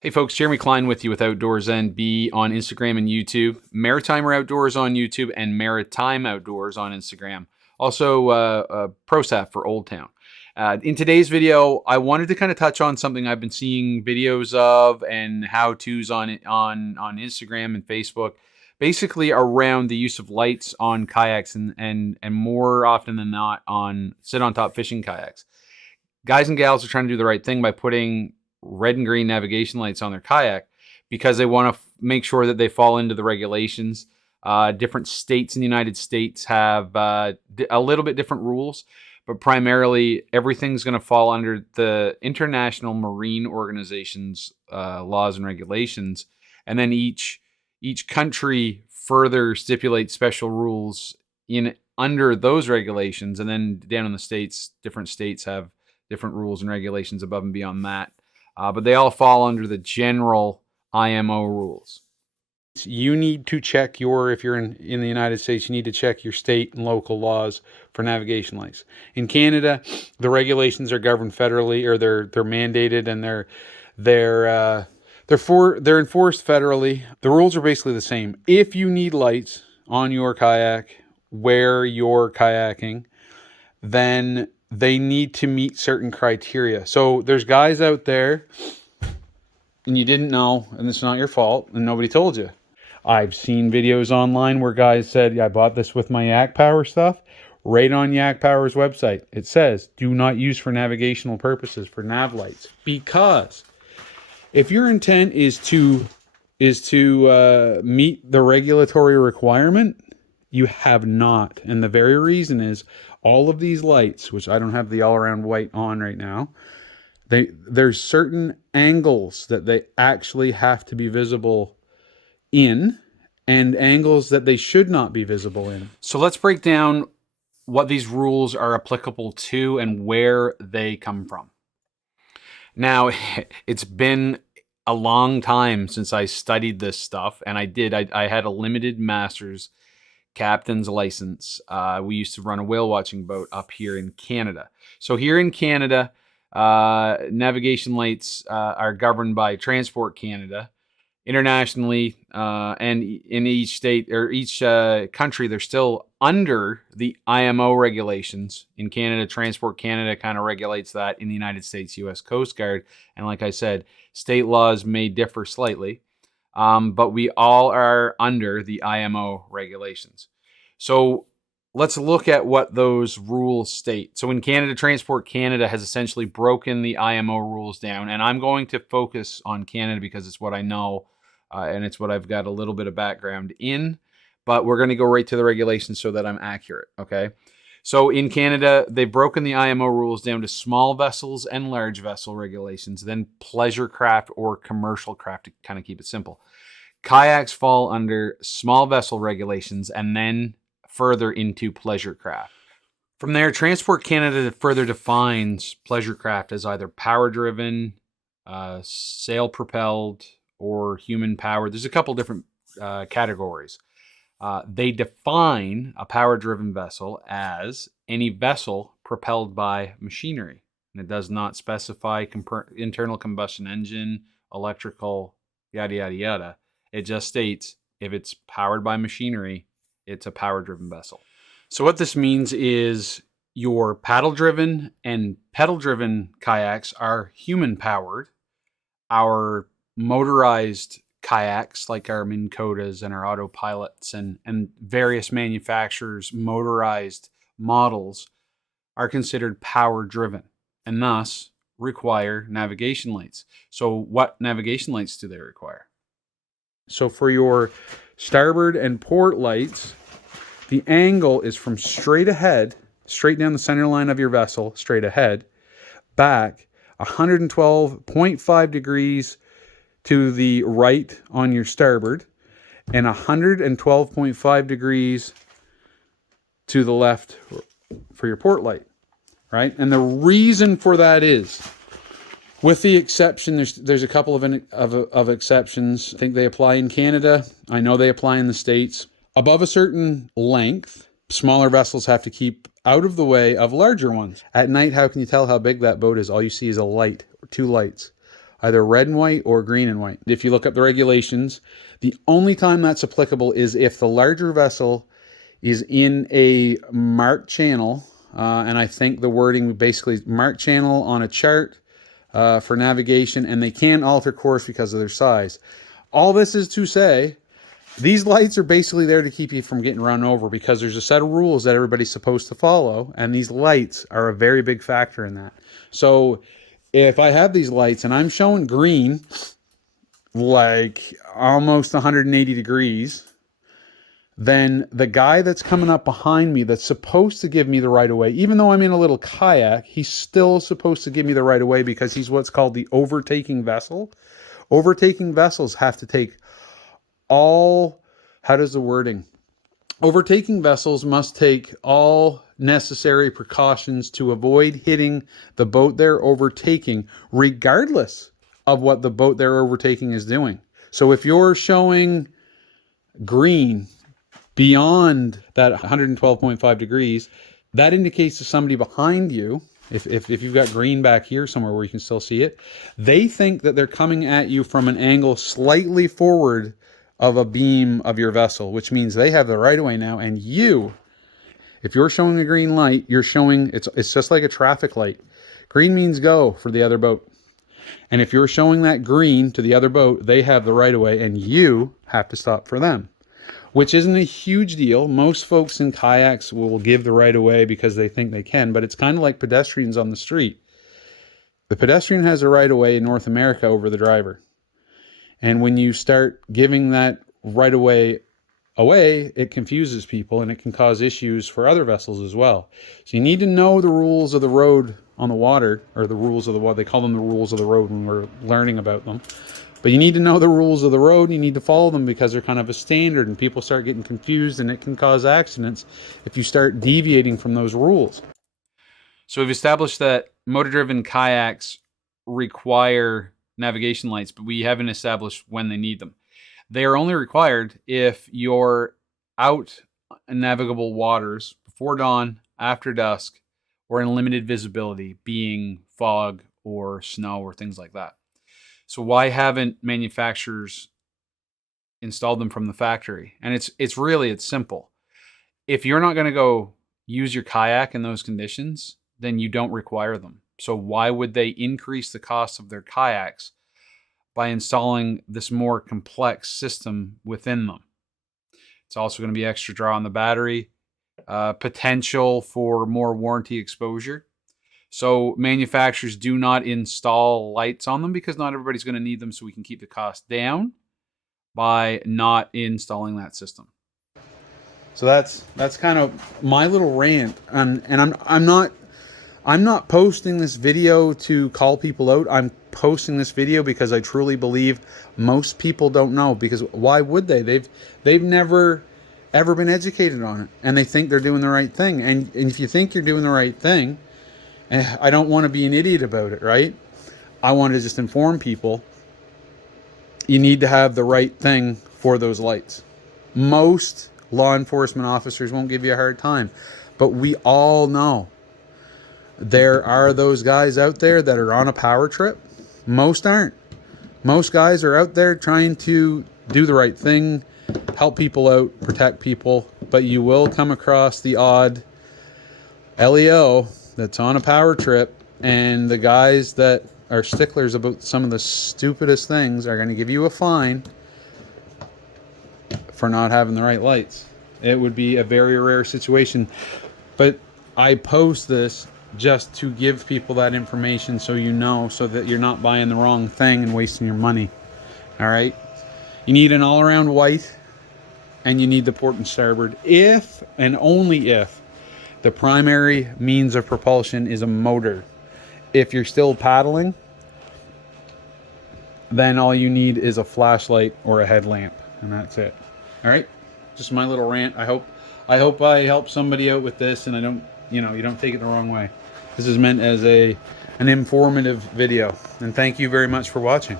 Hey folks, Jeremy Klein with you with OutdoorsNB on Instagram and YouTube, Maritime Outdoors on YouTube, and Maritime Outdoors on Instagram. Also, Pro Staff for Old Town. In today's video, I wanted to kind of touch on something I've been seeing videos of and how-tos on Instagram and Facebook, basically around the use of lights on kayaks and more often than not on sit-on-top fishing kayaks. Guys and gals are trying to do the right thing by putting red and green navigation lights on their kayak because they want to make sure that they fall into the regulations. Different states in the United States have a little bit different rules, but primarily everything's going to fall under the International Marine Organization's laws and regulations. And then each country further stipulates special rules under those regulations. And then down in the states, different states have different rules and regulations above and beyond that. But they all fall under the general IMO rules. You need to check if you're in the United States, you need to check your state and local laws for navigation lights. In Canada, the regulations are governed federally, or they're mandated, and they're enforced federally. The rules are basically the same. If you need lights on your kayak where you're kayaking, then they need to meet certain criteria. So there's guys out there, and you didn't know, and it's not your fault, and nobody told you. I've seen videos online where guys said, yeah, I bought this with my Yak Power stuff. Right on Yak Power's website, it says, do not use for navigational purposes for nav lights. Because if your intent is to meet the regulatory requirement, you have not. And the very reason is all of these lights, which I don't have the all-around white on right now, there's certain angles that they actually have to be visible in and angles that they should not be visible in. So let's break down what these rules are applicable to and where they come from. Now, it's been a long time since I studied this stuff, and I had a limited master's captain's license. We used to run a whale watching boat up here in Canada. So here in Canada, navigation lights are governed by Transport Canada. Internationally, and in each state or each country, they're still under the IMO regulations. In Canada, Transport Canada kind of regulates that. In the United States, U.S. Coast Guard. And like I said, state laws may differ slightly. But we all are under the IMO regulations. So let's look at what those rules state. So in Canada, Transport Canada has essentially broken the IMO rules down. And I'm going to focus on Canada because it's what I know and it's what I've got a little bit of background in. But we're going to go right to the regulations so that I'm accurate, okay? So in Canada, they've broken the IMO rules down to small vessels and large vessel regulations, then pleasure craft or commercial craft, to kind of keep it simple. Kayaks fall under small vessel regulations and then further into pleasure craft. From there, Transport Canada further defines pleasure craft as either power-driven, sail-propelled, or human-powered. There's a couple different categories. They define a power-driven vessel as any vessel propelled by machinery. And it does not specify internal combustion engine, electrical, yada, yada, yada. It just states if it's powered by machinery, it's a power-driven vessel. So what this means is your paddle-driven and pedal-driven kayaks are human-powered. Our motorized kayaks like our Minn Kotas and our autopilots and various manufacturers' motorized models are considered power-driven and thus require navigation lights. So what navigation lights do they require? So for your starboard and port lights, the angle is from straight ahead, straight down the center line of your vessel, straight ahead, back 112.5 degrees to the right on your starboard and 112.5 degrees to the left for your port light, right? And the reason for that is, with the exception, there's a couple of exceptions. I think they apply in Canada. I know they apply in the States. Above a certain length, smaller vessels have to keep out of the way of larger ones. At night, how can you tell how big that boat is? All you see is a light or two lights. either red and white or green and white. If you look up the regulations, the only time that's applicable is if the larger vessel is in a marked channel, and I think the wording basically marked channel on a chart for navigation, and they can't alter course because of their size. All this is to say, these lights are basically there to keep you from getting run over because there's a set of rules that everybody's supposed to follow, and these lights are a very big factor in that. So if I have these lights and I'm showing green, like almost 180 degrees, then the guy that's coming up behind me that's supposed to give me the right of way, even though I'm in a little kayak, he's still supposed to give me the right of way because he's what's called the overtaking vessel. Overtaking vessels have to take all, how does the wording? Overtaking vessels must take all necessary precautions to avoid hitting the boat they're overtaking, regardless of what the boat they're overtaking is doing. So if you're showing green beyond that 112.5 degrees, that indicates to somebody behind you, if you've got green back here somewhere where you can still see it, they think that they're coming at you from an angle slightly forward of a beam of your vessel, which means they have the right of way now. And you, if you're showing a green light, you're showing, it's just like a traffic light. Green means go for the other boat. And if you're showing that green to the other boat, they have the right of way and you have to stop for them, which isn't a huge deal. Most folks in kayaks will give the right of way because they think they can, but it's kind of like pedestrians on the street. The pedestrian has a right of way in North America over the driver. And when you start giving that right of way away, it confuses people and it can cause issues for other vessels as well. So you need to know the rules of the road on the water, or the rules of the water. They call them the rules of the road when we're learning about them. But you need to know the rules of the road and you need to follow them because they're kind of a standard, and people start getting confused and it can cause accidents if you start deviating from those rules. So we've established that motor-driven kayaks require navigation lights, but we haven't established when they need them. They are only required if you're out in navigable waters before dawn, after dusk, or in limited visibility, being fog or snow or things like that. So why haven't manufacturers installed them from the factory? And it's simple. If you're not going to go use your kayak in those conditions, then you don't require them. So why would they increase the cost of their kayaks by installing this more complex system within them? It's also going to be extra draw on the battery, potential for more warranty exposure. So manufacturers do not install lights on them because not everybody's going to need them, so we can keep the cost down by not installing that system. So that's kind of my little rant, and I'm not posting this video to call people out. I'm posting this video because I truly believe most people don't know, because why would they? They've never ever been educated on it, and they think they're doing the right thing. And if you think you're doing the right thing, I don't want to be an idiot about it, right? I want to just inform people you need to have the right thing for those lights. Most law enforcement officers won't give you a hard time, but we all know there are those guys out there that are on a power trip. Most aren't. Most guys are out there trying to do the right thing, help people out, protect people, but you will come across the odd LEO that's on a power trip, and the guys that are sticklers about some of the stupidest things are going to give you a fine for not having the right lights. It would be a very rare situation, but I post this just to give people that information so you know, so that you're not buying the wrong thing and wasting your money. All right, you need an all-around white, and you need the port and starboard if and only if the primary means of propulsion is a motor. If you're still paddling, then all you need is a flashlight or a headlamp, and that's it. All right, just my little rant. I hope I help somebody out with this, and I don't, you don't take it the wrong way. This is meant as an informative video, and thank you very much for watching.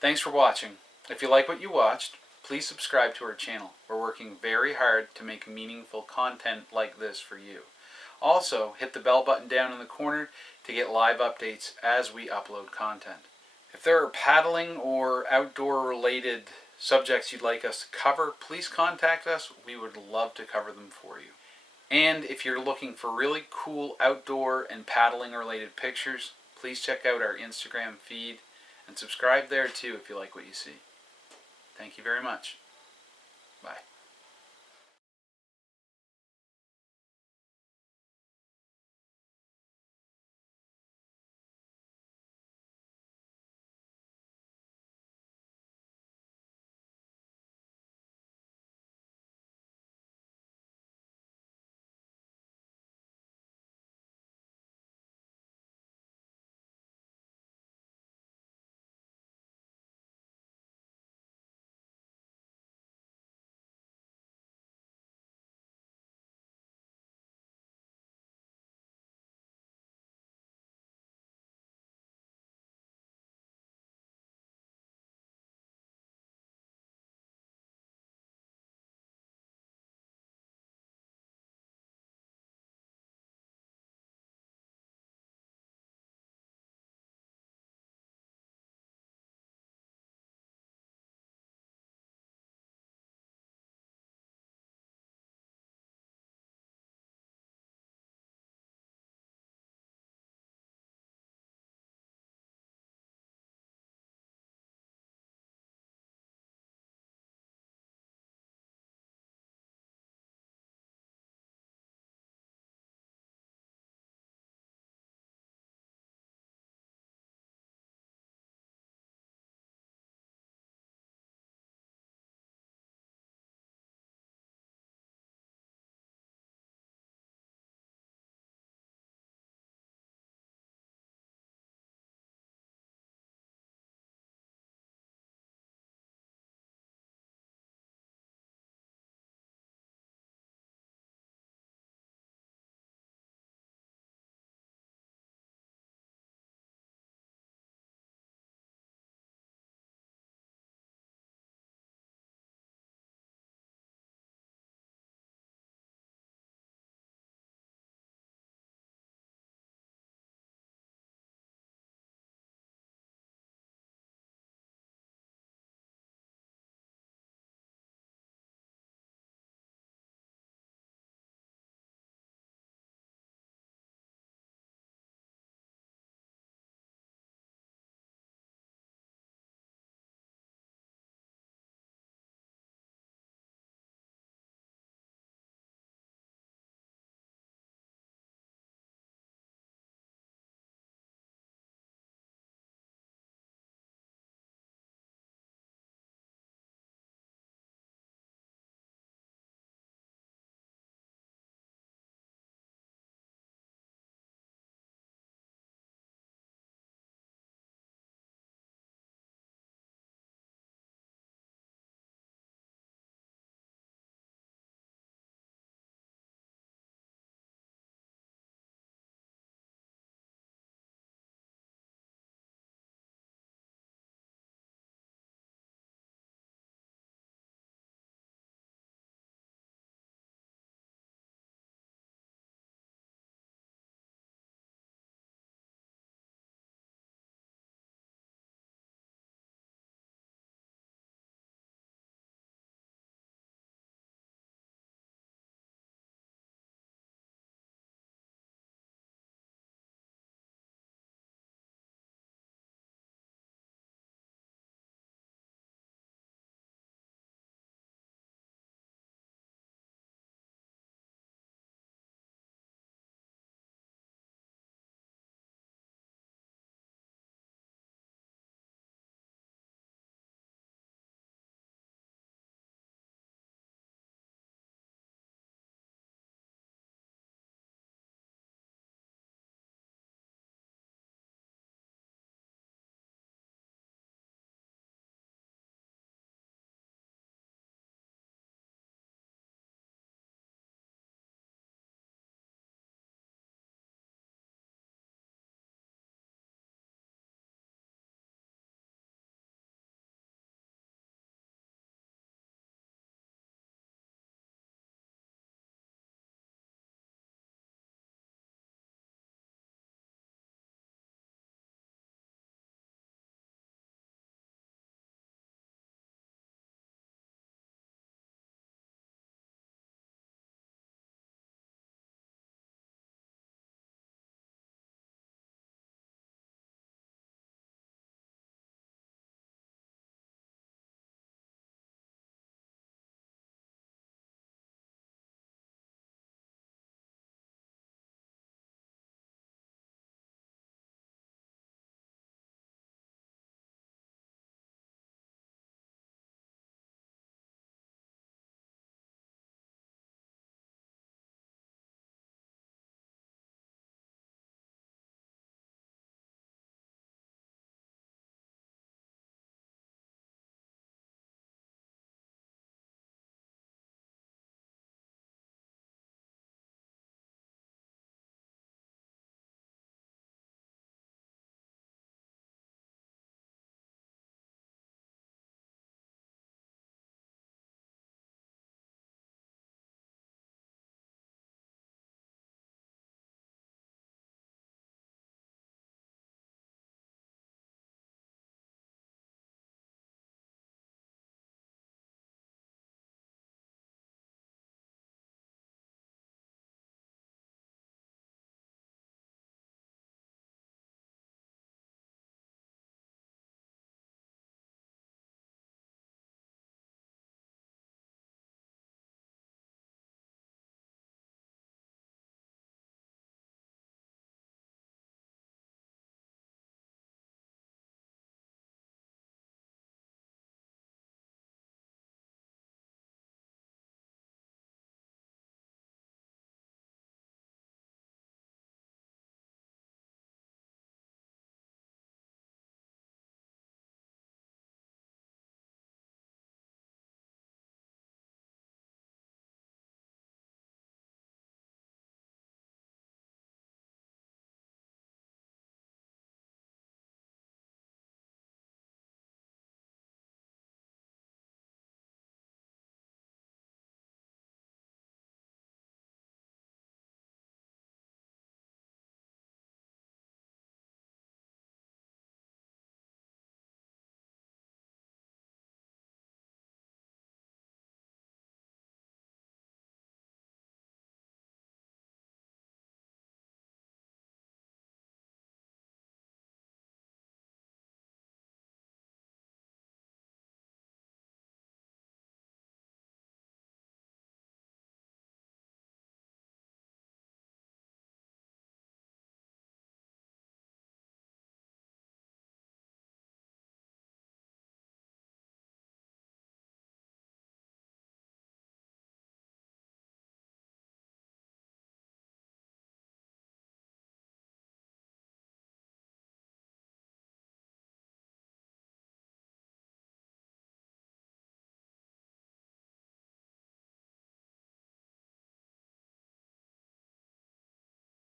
Thanks for watching. If you like what you watched, please subscribe to our channel. We're working very hard to make meaningful content like this for you. Also, hit the bell button down in the corner to get live updates as we upload content. If there are paddling or outdoor related subjects you'd like us to cover, please contact us. We would love to cover them for you. And if you're looking for really cool outdoor and paddling related pictures, please check out our Instagram feed and subscribe there too if you like what you see. Thank you very much. Bye.